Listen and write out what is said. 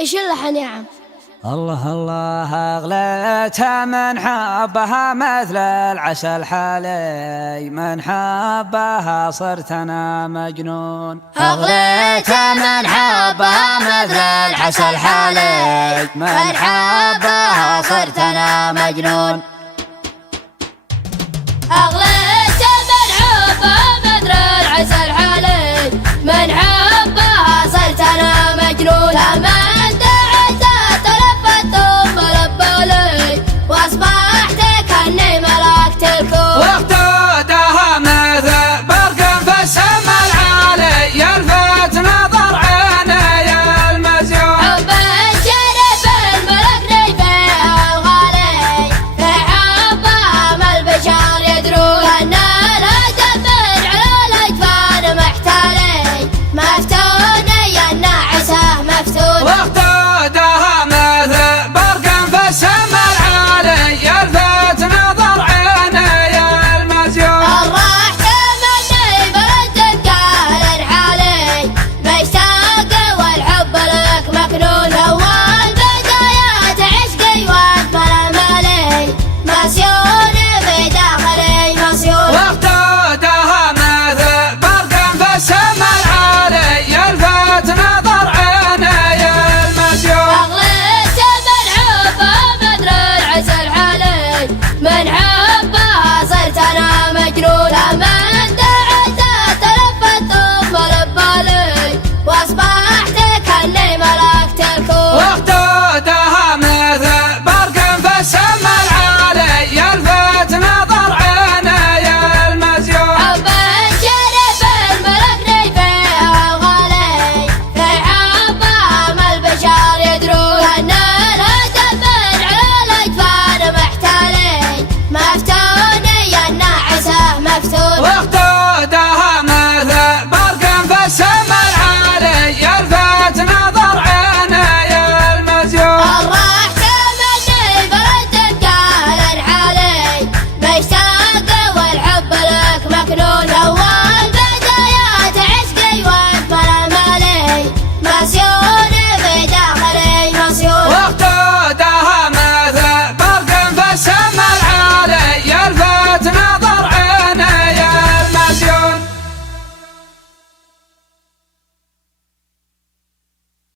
ايش اللحن يا عم؟ الله الله أغليتها من حبها مثل العسل حالي، من حبها صرت أنا مجنون. أغليتها من حبها مثل العسل حالي، من حبها صرت أنا مجنون.